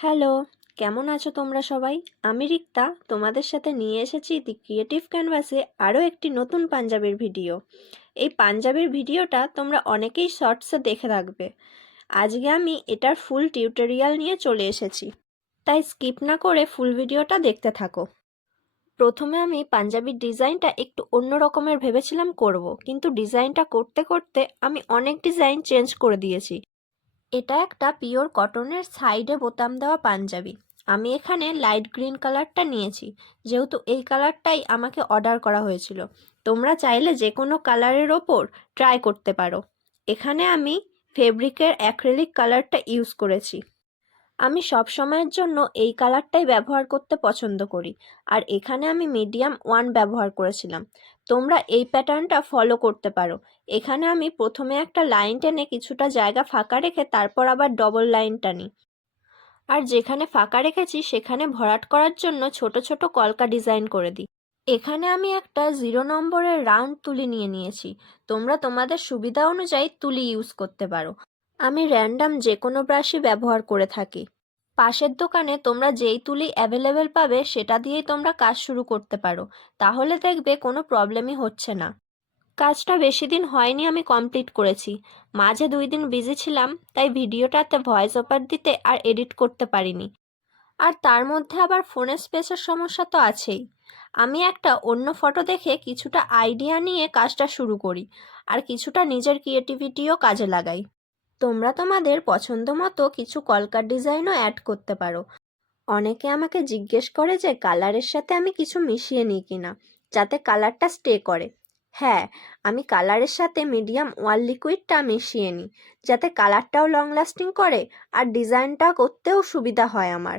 Hello, কেমন আছো তোমরা সবাই? আমি রিক্তা, তোমাদের সাথে নিয়ে এসেছি দি ক্রিয়েটিভ ক্যানভাসে আরও একটি নতুন পাঞ্জাবির ভিডিও। এই পাঞ্জাবির ভিডিওটা তোমরা অনেকেই শর্টসে দেখে থাকবে। আজকে আমি এটার ফুল টিউটোরিয়াল নিয়ে চলে এসেছি। তাই স্কিপ না করে ফুল ভিডিওটা দেখতে থাকো। প্রথমে আমি পাঞ্জাবির ডিজাইনটা একটু অন্য রকমের ভেবেছিলাম করব, কিন্তু ডিজাইনটা করতে করতে আমি অনেক ডিজাইন চেঞ্জ করে দিয়েছি। এটা একটা পিওর কটনের সাইডে বোতাম দেওয়া পাঞ্জাবি। আমি এখানে লাইট গ্রিন কালারটা নিয়েছি, যেহেতু এই কালারটাই আমাকে অর্ডার করা হয়েছিল। তোমরা চাইলে যে কোনো কালারের ওপর ট্রাই করতে পারো। এখানে আমি ফেব্রিকের অ্যাক্রেলিক কালারটা ইউজ করেছি। আমি সব সময়ের জন্য এই কালারটাই ব্যবহার করতে পছন্দ করি। আর এখানে আমি মিডিয়াম ওয়ান ব্যবহার করেছিলাম। তোমরা এই প্যাটার্নটা ফলো করতে পারো। এখানে আমি প্রথমে একটা লাইন টেনে কিছুটা জায়গা ফাঁকা রেখে তারপর আবার ডবল লাইন টানি। আর যেখানে ফাঁকা রেখেছি, সেখানে ভরাট করার জন্য ছোট ছোট কলকা ডিজাইন করে দিই। এখানে আমি একটা জিরো নম্বরের রাউন্ড তুলি নিয়ে নিয়েছি। তোমরা তোমাদের সুবিধা অনুযায়ী তুলি ইউজ করতে পারো। আমি র্যান্ডাম যে কোনো ব্রাশই ব্যবহার করে থাকি। পাশের দোকানে তোমরা যেই তুলি অ্যাভেলেবেল পাবে, সেটা দিয়েই তোমরা কাজ শুরু করতে পারো। তাহলে দেখবে কোনো প্রবলেমই হচ্ছে না। কাজটা বেশি দিন হয়নি আমি কমপ্লিট করেছি। মাঝে দুই দিন বিজি ছিলাম, তাই ভিডিওটাতে ভয়েস ওভার দিতে আর এডিট করতে পারিনি। আর তার মধ্যে আবার ফোনের স্পেসের সমস্যা তো আছেই। আমি একটা অন্য ফটো দেখে কিছুটা আইডিয়া নিয়ে কাজটা শুরু করি, আর কিছুটা নিজের ক্রিয়েটিভিটিও কাজে লাগাই। তোমরা তোমাদের পছন্দ মতো কিছু কলকার ডিজাইনও অ্যাড করতে পারো। অনেকে আমাকে জিজ্ঞেস করে যে কালারের সাথে আমি কিছু মিশিয়ে নিই কিনা, যাতে কালারটা স্টে করে। হ্যাঁ আমি কালারের সাথে মিডিয়াম ওয়াল লিকুইডটা মিশিয়ে নিই, যাতে কালারটাও লং লাস্টিং করে আর ডিজাইনটা করতেও সুবিধা হয় আমার।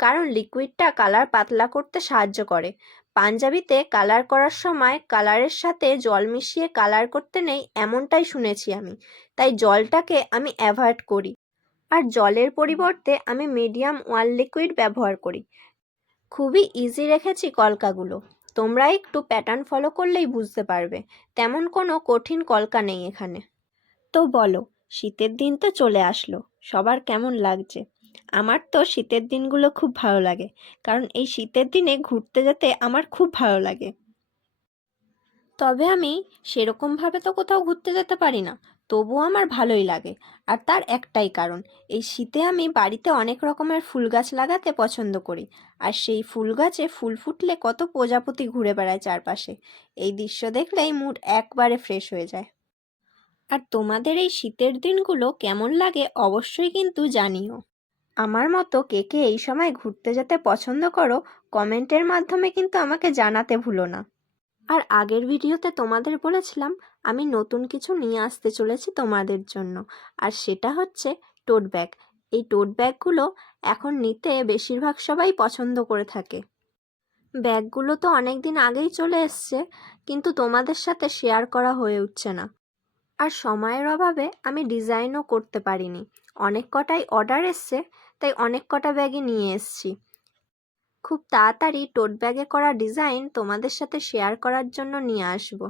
কারণ লিকুইডটা কালার পাতলা করতে সাহায্য করে। পাঞ্জাবিতে কালার করার সময় কালারের সাথে জল মিশিয়ে কালার করতে নেই এমনটাই শুনেছি আমি। তাই জলটাকে আমি অ্যাভয়েড করি। আর জলের পরিবর্তে আমি মিডিয়াম ওয়ান লিকুইড ব্যবহার করি। খুবই ইজি রেখেছি কলকাগুলো। তোমরা একটু প্যাটার্ন ফলো করলেই বুঝতে পারবে। তেমন কোনো কঠিন কলকা নেই এখানে। তো বলো, শীতের দিন তো চলে আসলো। সবার কেমন লাগছে? আমার তো শীতের দিনগুলো খুব ভালো লাগে। কারণ এই শীতের দিনে ঘুরতে যেতে আমার খুব ভালো লাগে। তবে আমি সেরকমভাবে তো কোথাও ঘুরতে যেতে পারি না। তবুও আমার ভালোই লাগে। আর তার একটাই কারণ এই শীতে আমি বাড়িতে অনেক রকমের ফুল গাছ লাগাতে পছন্দ করি। আর সেই ফুল গাছে ফুল ফুটলে কত প্রজাপতি ঘুরে বেড়ায় চারপাশে। এই দৃশ্য দেখলেই মুড একবারে ফ্রেশ হয়ে যায়। আর তোমাদের এই শীতের দিনগুলো কেমন লাগে অবশ্যই কিন্তু জানিও। আমার মতো কে কে এই সময় ঘুরতে যেতে পছন্দ করো, কমেন্টের মাধ্যমে কিন্তু আমাকে জানাতে ভুলো না। আর আগের ভিডিওতে তোমাদের বলেছিলাম, আমি নতুন কিছু নিয়ে আসতে চলেছি তোমাদের জন্য। আর সেটা হচ্ছে টোট ব্যাগ। এই টোট ব্যাগগুলো এখন নিতে বেশিরভাগ সবাই পছন্দ করে থাকে। ব্যাগগুলো তো অনেক দিন আগেই চলে এসছে, কিন্তু তোমাদের সাথে শেয়ার করা হয়ে উঠছে না। আর সময়ের অভাবে আমি ডিজাইনও করতে পারিনি। অনেক কটাই অর্ডার এসছে তাই অনেক কটা ব্যাগই নিয়ে এসছি। খুব তাড়াতাড়ি টোট ব্যাগে করা ডিজাইন তোমাদের সাথে শেয়ার করার জন্য নিয়ে আসব।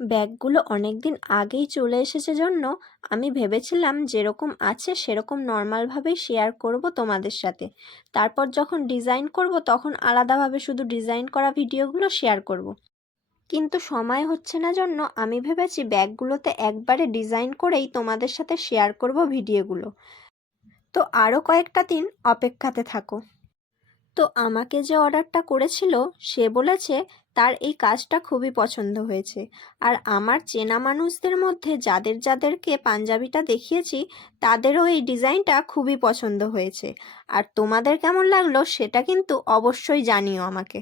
ব্যাগগুলো অনেক দিন আগেই চলে এসেছে জন্য আমি ভেবেছিলাম যেরকম আছে সেরকম নর্মালভাবেই শেয়ার করব তোমাদের সাথে। তারপর যখন ডিজাইন করব তখন আলাদাভাবে শুধু ডিজাইন করা ভিডিওগুলো শেয়ার করব। কিন্তু সময় হচ্ছে না জন্য আমি ভেবেছি ব্যাগগুলোতে একবারে ডিজাইন করেই তোমাদের সাথে শেয়ার করব ভিডিওগুলো। তো আরও কয়েকটা দিন অপেক্ষাতে থাকো। তো আমাকে যে অর্ডারটা করেছিল, সে বলেছে তার এই কাজটা খুবই পছন্দ হয়েছে। আর আমার চেনা মানুষদের মধ্যে যাদের যাদেরকে পাঞ্জাবিটা দেখিয়েছি, তাদেরও এই ডিজাইনটা খুবই পছন্দ হয়েছে। আর তোমাদের কেমন লাগল সেটা কিন্তু অবশ্যই জানিও আমাকে।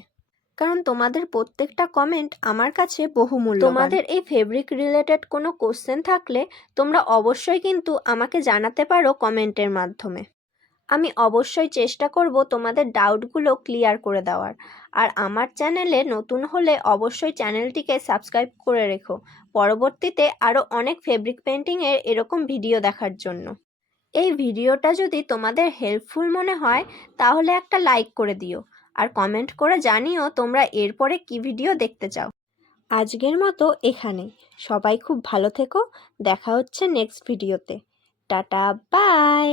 কারণ তোমাদের প্রত্যেকটা কমেন্ট আমার কাছে বহুমূল্য তোমাদের এই ফেব্রিক রিলেটেড কোনো কোশ্চেন থাকলে তোমরা অবশ্যই কিন্তু আমাকে জানাতে পারো কমেন্টের মাধ্যমে। আমি অবশ্যই চেষ্টা করব তোমাদের ডাউটগুলো ক্লিয়ার করে দেওয়ার। আর আমার চ্যানেলে নতুন হলে অবশ্যই চ্যানেলটিকে সাবস্ক্রাইব করে রেখো। পরবর্তীতে আরও অনেক ফেব্রিক পেন্টিংয়ের এরকম ভিডিও দেখার জন্য। এই ভিডিওটা যদি তোমাদের হেল্পফুল মনে হয়, তাহলে একটা লাইক করে দিও। আর কমেন্ট করে জানিও তোমরা এরপরে কি ভিডিও দেখতে চাও। আজকের মতো এখানে। সবাই খুব ভালো থেকো। দেখা হচ্ছে নেক্সট ভিডিওতে টাটা বাই